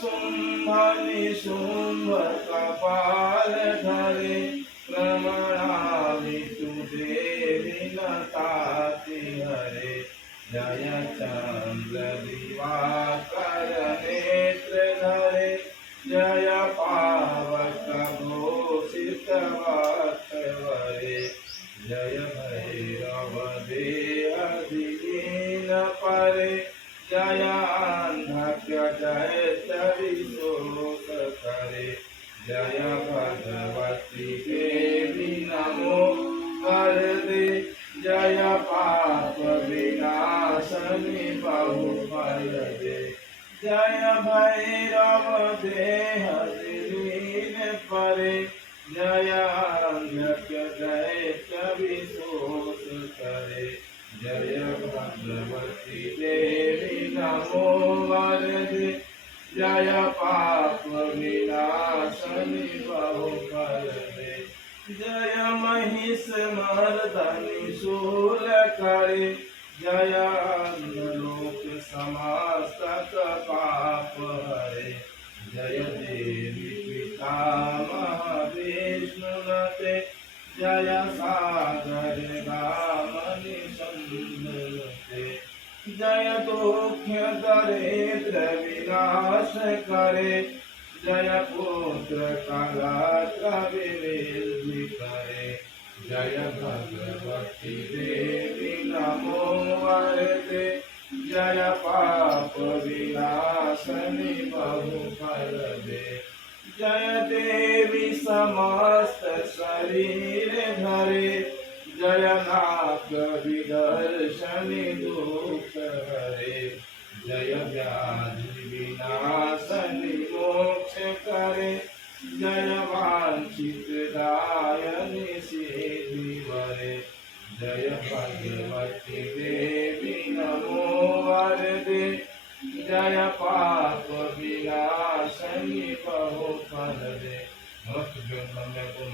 शुंभ निशुंभ कपाल धरे प्रमणामितु देवी नताति हरे जय चंद्र दिवाकर नेत्र धरे जय पावक भूषित वरे जय भैरव देह दीन परे जय अंधक जय विशोक करे जय भगवती देवी नमो कर दे जय पाप विनाशनी बहुफल दे जय भैरव देह दीन परे जय अंधक जय विशोक करे जय भगवती देवी नमो वरदे जय पाप विनाशनी बहुफल दे जय महिष मर्दनी शूल करे जय लोक समस्त पाप हरे जय देवी पितामह विष्णुमते जय सागर गामनि संदते जय दुख दरिद्र विनाश करे जय पुत्र कलत्र विनिधि करे जय भगवती देवी नमो वरदे जय पाप विनाशनी बहुफल दे जय देवी समस्त शरीर धरे जय नाग विदर्शनी दुख हरे जय व्याधि विनाशनी मोक्ष करे जय वांछित दायनि सिद्धि वरे जय भगवती देवी नमो वरदे जय पाप विनाशनी बहुफल दे।